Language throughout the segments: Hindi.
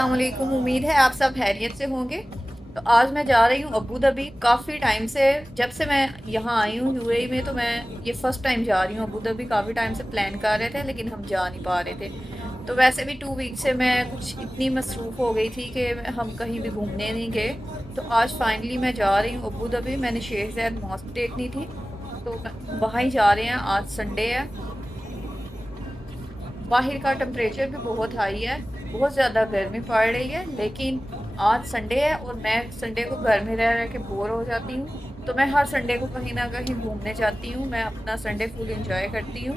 अस्सलाम वालेकुम। उम्मीद है आप सब खैरियत से होंगे। तो आज मैं जा रही हूँ अबू धाबी। काफ़ी टाइम से, जब से मैं यहाँ आई हूँ यूएई में, तो मैं ये फ़र्स्ट टाइम जा रही हूँ अबू धाबी। काफ़ी टाइम से प्लान कर रहे थे लेकिन हम जा नहीं पा रहे थे। तो वैसे भी 2 वीक से मैं कुछ इतनी मसरूफ़ हो गई थी कि हम कहीं भी घूमने नहीं गए। तो आज फाइनली मैं जा रही हूँ अबू धाबी। मैंने शेख ज़ायद मॉस्क देखनी थी, तो वहाँ ही जा रहे हैं। आज संडे है। बाहर का टेम्परेचर भी बहुत हाई है, बहुत ज़्यादा गर्मी पड़ रही है। लेकिन आज संडे है और मैं संडे को घर में रह रह के बोर हो जाती हूँ। तो मैं हर संडे को कहीं ना कहीं घूमने जाती हूँ। मैं अपना संडे फुल इंजॉय करती हूँ।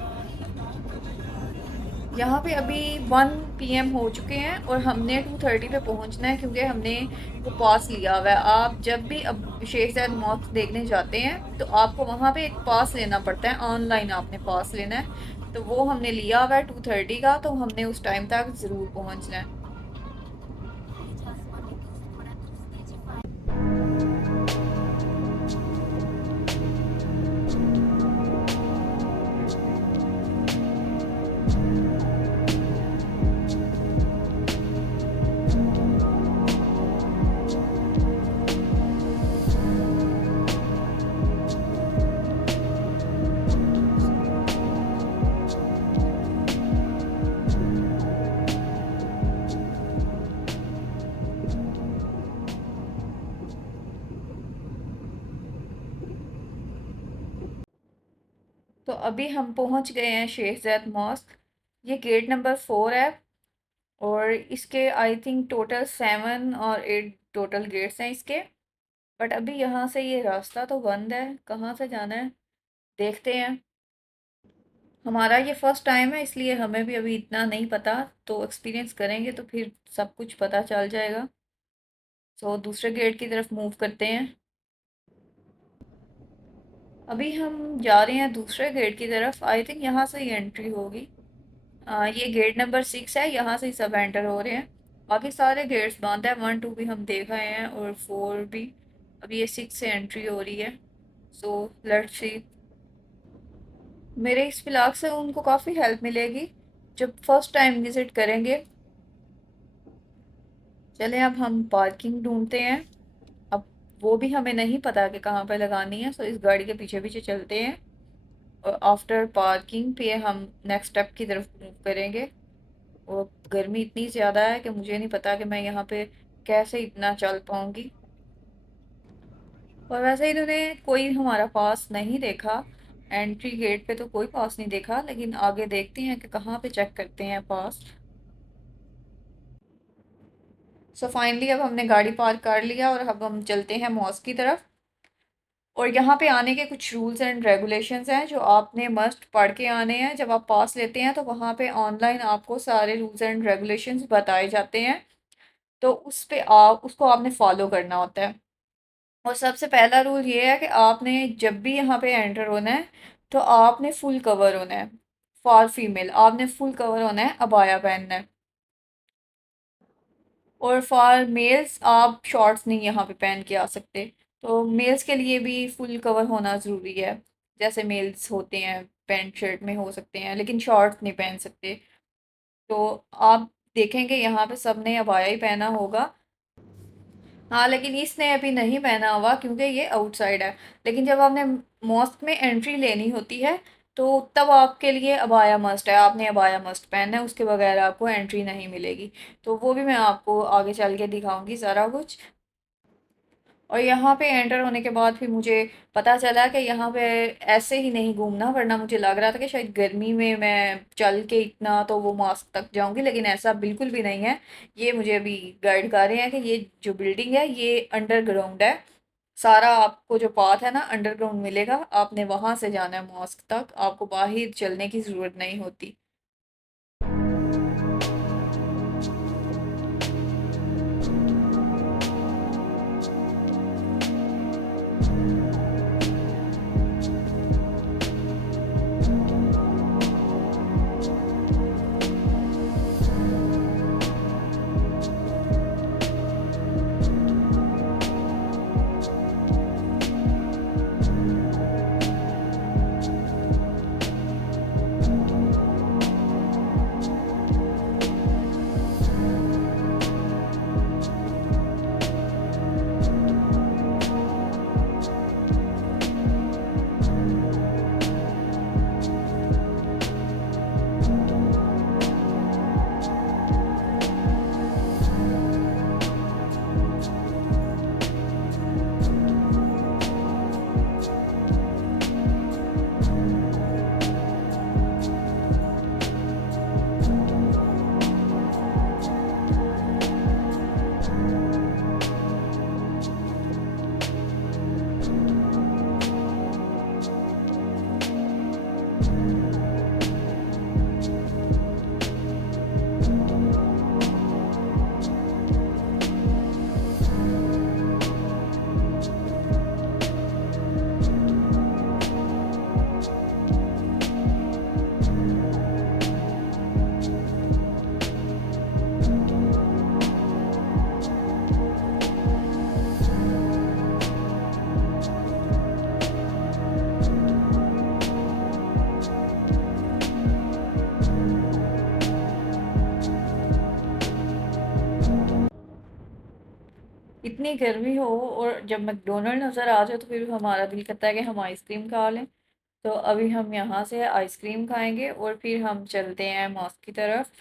यहाँ पे अभी 1 PM हो चुके हैं और हमने 2:30 पे पहुँचना है, क्योंकि हमने वो पास लिया हुआ है। आप जब भी अब शेख ज़ायद मॉस्क देखने जाते हैं तो आपको वहाँ पे एक पास लेना पड़ता है। ऑनलाइन आपने पास लेना है, तो वो हमने लिया हुआ है 2:30 का। तो हमने उस टाइम तक ज़रूर पहुँचना है। तो अभी हम पहुँच गए हैं शेख ज़ायद मॉस्क। ये गेट नंबर 4 है और इसके आई थिंक टोटल 7 और 8 टोटल गेट्स हैं इसके। बट अभी यहाँ से ये रास्ता तो बंद है, कहाँ से जाना है देखते हैं। हमारा ये फर्स्ट टाइम है, इसलिए हमें भी अभी इतना नहीं पता। तो एक्सपीरियंस करेंगे तो फिर सब कुछ पता चल जाएगा। तो दूसरे गेट की तरफ मूव करते हैं। अभी हम जा रहे हैं दूसरे गेट की तरफ। आई थिंक यहाँ से ही एंट्री होगी। ये गेट नंबर 6 है, यहाँ से ही सब एंटर हो रहे हैं। बाकी सारे गेट्स बंद है। 1 2 भी हम देख आए हैं और 4 भी। अभी ये 6 से एंट्री हो रही है। So let's see. मेरे इस ब्लॉग से उनको काफ़ी हेल्प मिलेगी जब फर्स्ट टाइम विज़िट करेंगे। चलें अब हम पार्किंग ढूंढते हैं। अब वो भी हमें नहीं पता कि कहाँ पे लगानी है, सो इस गाड़ी के पीछे पीछे चलते हैं और आफ्टर पार्किंग पे हम नेक्स्ट स्टेप की तरफ मूव करेंगे। और गर्मी इतनी ज़्यादा है कि मुझे नहीं पता कि मैं यहाँ पे कैसे इतना चल पाऊँगी। और वैसे इन्होंने कोई हमारा पास नहीं देखा। एंट्री गेट पे तो कोई पास नहीं देखा, लेकिन आगे देखते हैं कि कहाँ पे चेक करते हैं पास। सो फाइनली अब हमने गाड़ी पार्क कर लिया और अब हम चलते हैं मॉस्क की तरफ। और यहाँ पे आने के कुछ रूल्स एंड रेगुलेशंस हैं जो आपने मस्ट पढ़ के आने हैं। जब आप पास लेते हैं तो वहाँ पे ऑनलाइन आपको सारे रूल्स एंड रेगुलेशंस बताए जाते हैं। तो उस पे आप उसको आपने फॉलो करना होता है। और सबसे पहला रूल ये है कि आपने जब भी यहाँ पे एंटर होना है तो आपने फुल कवर होना है। फॉर फीमेल आपने फुल कवर होना है, अबाया पहनना है। और फॉर मेल्स आप शॉर्ट्स नहीं यहाँ पे पहन के आ सकते। तो मेल्स के लिए भी फुल कवर होना ज़रूरी है। जैसे मेल्स होते हैं पैंट शर्ट में हो सकते हैं, लेकिन शॉर्ट्स नहीं पहन सकते। तो आप देखेंगे यहाँ पे सब ने अबाया ही पहना होगा। हाँ, लेकिन इसने अभी नहीं पहना हुआ क्योंकि ये आउटसाइड है। लेकिन जब आपने मॉस्क में एंट्री लेनी होती है तो तब आपके लिए अबाया मस्ट है। आपने अबाया मस्ट पहनना है, उसके बगैर आपको एंट्री नहीं मिलेगी। तो वो भी मैं आपको आगे चल के दिखाऊंगी सारा कुछ। और यहाँ पे एंटर होने के बाद फिर मुझे पता चला कि यहाँ पे ऐसे ही नहीं घूमना, वरना मुझे लग रहा था कि शायद गर्मी में मैं चल के इतना तो वो मास्क तक जाऊंगी, लेकिन ऐसा बिल्कुल भी नहीं है। ये मुझे अभी गाइड कर रहे हैं कि ये जो बिल्डिंग है ये अंडरग्राउंड है। सारा आपको जो पाथ है ना अंडरग्राउंड मिलेगा। आपने वहां से जाना है मॉस्क तक, आपको बाहर चलने की ज़रूरत नहीं होती। इतनी गर्मी हो और जब मैकडोनल्ड नज़र आ जाए तो फिर हमारा दिल करता है कि हम आइसक्रीम खा लें। तो अभी हम यहाँ से आइसक्रीम खाएंगे और फिर हम चलते हैं मॉस्क की तरफ।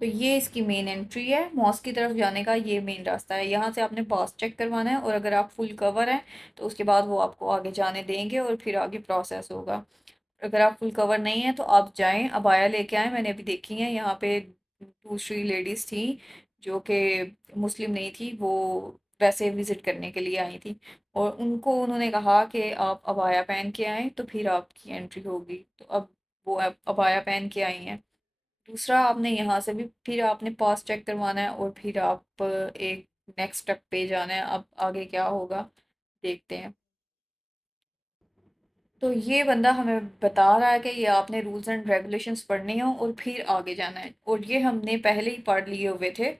तो ये इसकी मेन एंट्री है, मॉस्क की तरफ जाने का ये मेन रास्ता है। यहाँ से आपने पास चेक करवाना है और अगर आप फुल कवर हैं तो उसके बाद वो आपको आगे जाने देंगे और फिर आगे प्रोसेस होगा। अगर आप फुल कवर नहीं है तो आप जाएं, अबाया लेके आएं। मैंने अभी देखी है यहाँ पे दूसरी लेडीज़ थी जो कि मुस्लिम नहीं थी, वो वैसे विज़िट करने के लिए आई थी और उनको उन्होंने कहा कि आप अबाया पहन के आएँ तो फिर आपकी एंट्री होगी। तो अब वो अबाया पहन के आई हैं। दूसरा, आपने यहाँ से भी फिर आपने पास चेक करवाना है और फिर आप एक नेक्स्ट स्टेप पे जाना है। अब आगे क्या होगा देखते हैं। तो ये बंदा हमें बता रहा है कि ये आपने रूल्स एंड रेगुलेशंस पढ़ने हैं और फिर आगे जाना है, और ये हमने पहले ही पढ़ लिए हुए थे।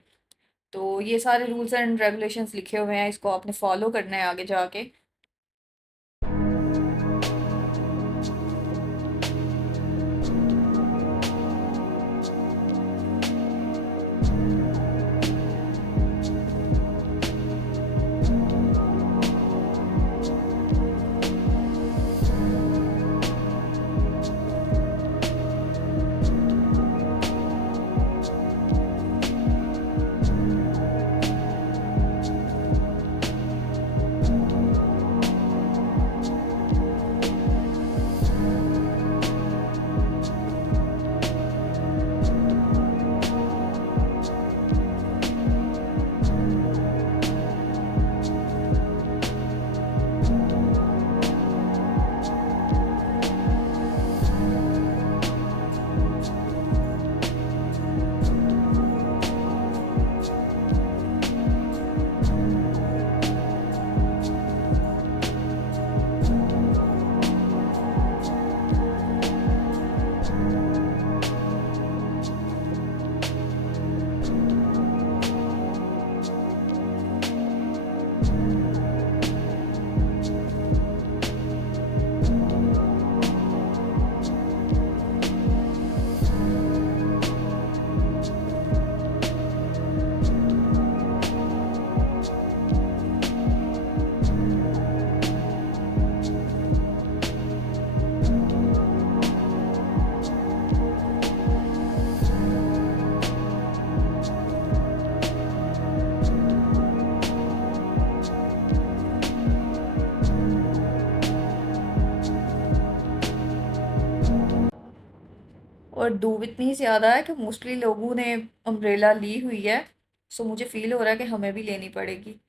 तो ये सारे रूल्स एंड रेगुलेशंस लिखे हुए हैं, इसको आपने फॉलो करना है आगे जाके। और धूप इतनी ज़्यादा है कि मोस्टली लोगों ने अम्ब्रेला ली हुई है। सो मुझे फील हो रहा है कि हमें भी लेनी पड़ेगी।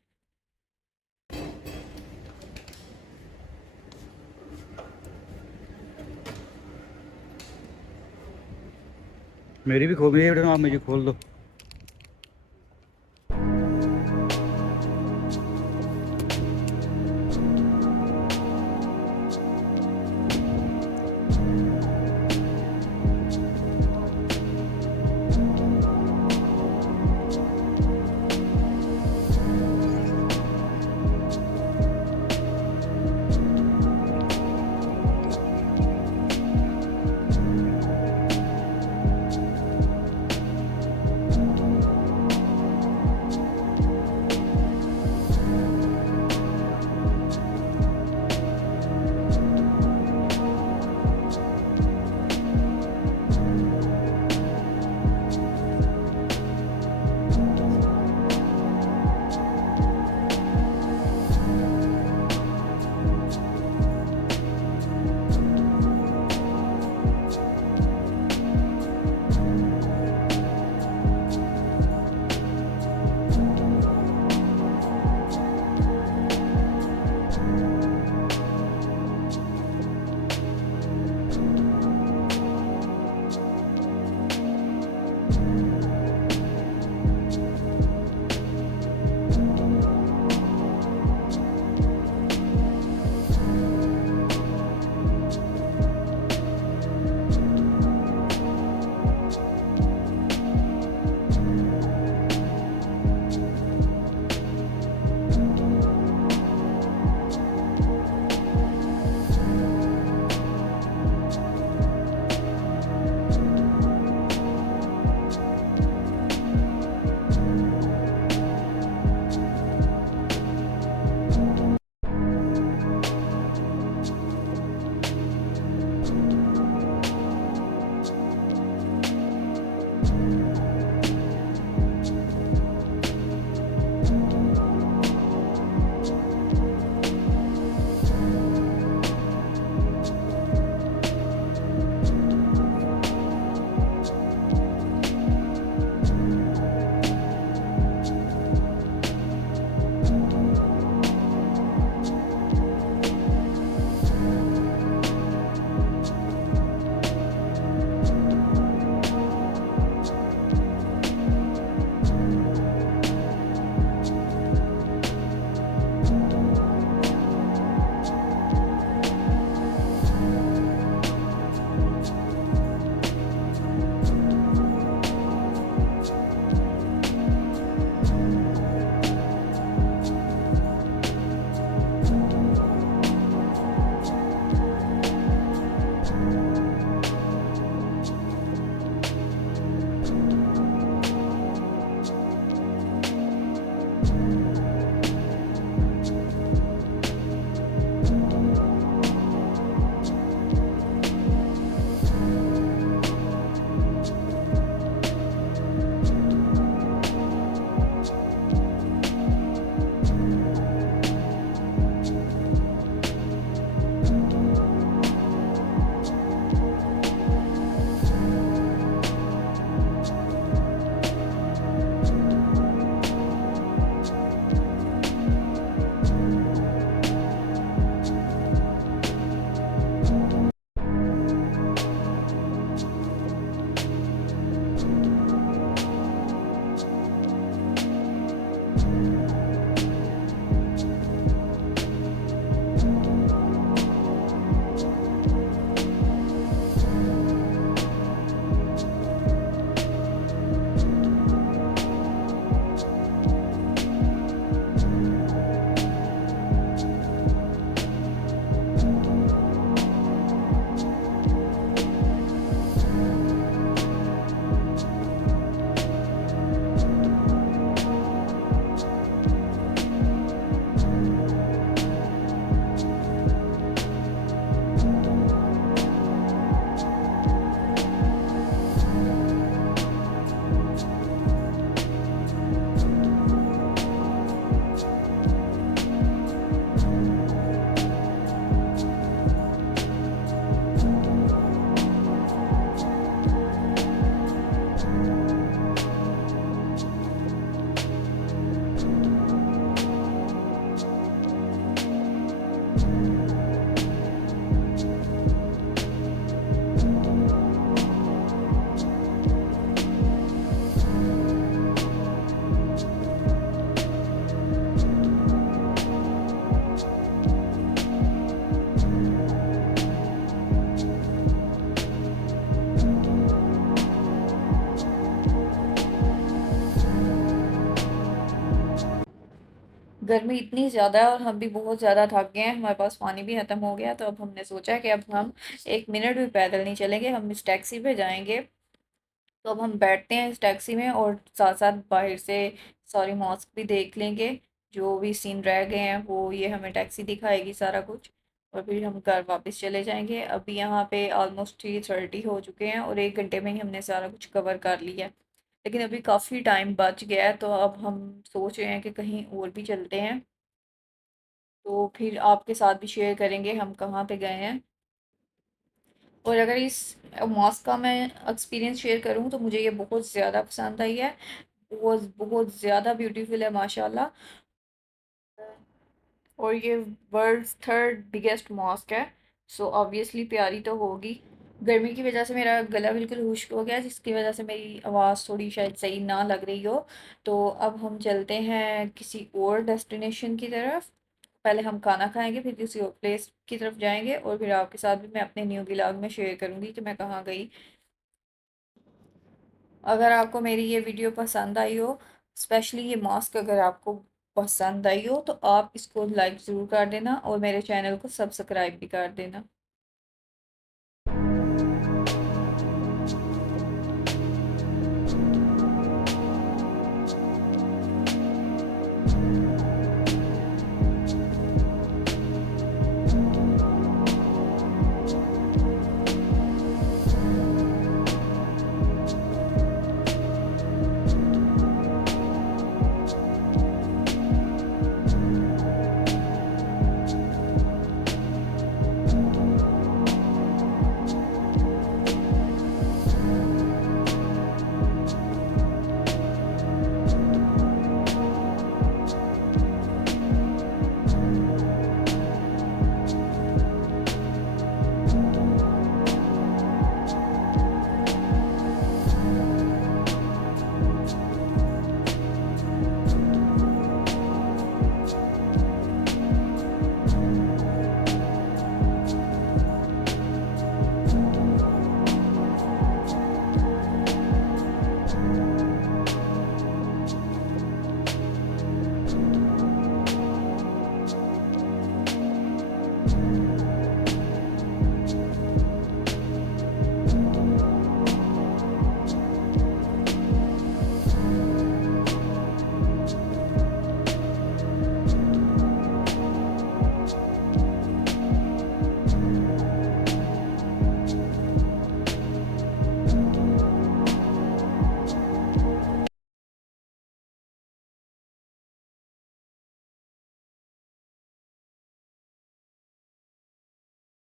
मेरी भी खोल, मेरी आप मुझे खोल दो। गर्मी इतनी ज़्यादा है और हम भी बहुत ज़्यादा थक गए हैं, हमारे पास पानी भी ख़त्म हो गया। तो अब हमने सोचा कि अब हम 1 मिनट भी पैदल नहीं चलेंगे, हम इस टैक्सी पे जाएंगे। तो अब हम बैठते हैं इस टैक्सी में और साथ साथ बाहर से सॉरी मॉस्क भी देख लेंगे। जो भी सीन रह गए हैं वो ये हमें टैक्सी दिखाएगी सारा कुछ, और फिर हम घर वापस चले जाएंगे। अभी यहाँ पे ऑलमोस्ट 3:30 हो चुके हैं और 1 घंटे में ही हमने सारा कुछ कवर कर लिया है। लेकिन अभी काफ़ी टाइम बच गया है, तो अब हम सोच रहे हैं कि कहीं और भी चलते हैं। तो फिर आपके साथ भी शेयर करेंगे हम कहाँ पे गए हैं। और अगर इस मॉस्क का मैं एक्सपीरियंस शेयर करूँ तो मुझे ये बहुत ज़्यादा पसंद आई है। बहुत बहुत ज़्यादा ब्यूटीफुल है माशाल्लाह। और ये वर्ल्ड्स थर्ड बिगेस्ट मॉस्क है, सो ऑब्वियसली प्यारी तो होगी। गर्मी की वजह से मेरा गला बिल्कुल खुश्क हो गया, जिसकी वजह से मेरी आवाज़ थोड़ी शायद सही ना लग रही हो। तो अब हम चलते हैं किसी और डेस्टिनेशन की तरफ। पहले हम खाना खाएंगे, फिर किसी और प्लेस की तरफ जाएंगे, और फिर आपके साथ भी मैं अपने न्यू व्लॉग में शेयर करूंगी कि मैं कहाँ गई। अगर आपको मेरी ये वीडियो पसंद आई हो, स्पेशली ये मास्क अगर आपको पसंद आई हो, तो आप इसको लाइक ज़रूर कर देना और मेरे चैनल को सब्सक्राइब भी कर देना।